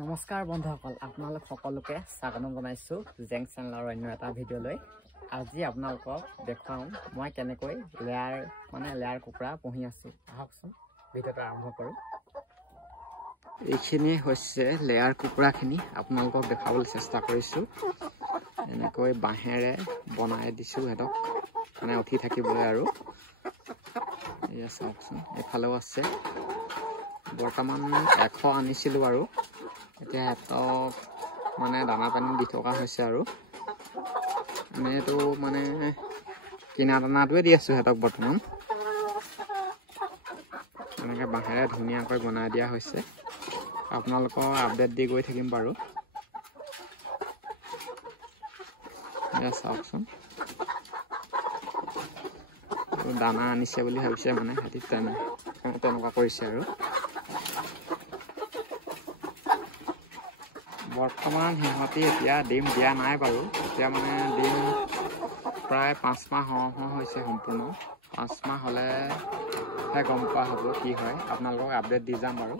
নমস্কাৰ বন্ধুসকল, আপোনালোক সকলোকে স্বাগতম জনাইছো জেং চেনেলৰ অন্য এটা ভিডিঅ'লৈ। আজি আপোনালোকক দেখাম মই কেনেকৈ লেয়াৰ কুকুৰা পুহি আছো। আহকচোন ভিডিঅ'টো আৰম্ভ কৰোঁ। এইখিনি হৈছে লেয়াৰ কুকুৰাখিনি আপোনালোকক দেখাবলৈ চেষ্টা কৰিছো। এনেকৈ বাঁহেৰে বনাই দিছো হেতক, মানে উঠি থাকিবলৈ আৰু এয়া চাওকচোন, এফালেও আছে। বৰ্তমান 100 আনিছিলো আৰু এতিয়া হেতক মানে দানা পানী দি থকা হৈছে আৰু আমিতো মানে কিনা দানাটোৱে দি আছো হেতক। বৰ্তমান এনেকৈ বাঁহেৰে ধুনীয়াকৈ বনাই দিয়া হৈছে। আপোনালোকক আপডেট দি গৈ থাকিম বাৰু। এয়া চাওকচোন, দানা আনিছে বুলি ভাবিছে মানে সিহঁতি তেনেকুৱা কৰিছে আৰু বৰ্তমান সিহঁতি এতিয়া ডিম দিয়া নাই বাৰু। এতিয়া মানে ডিম প্ৰায় 5 মাহ হৈছে সম্পূৰ্ণ। 5 মাহ হ'লেহে গম পোৱা হ'ব কি হয়। আপোনালোকক আপডেট দি যাম বাৰু।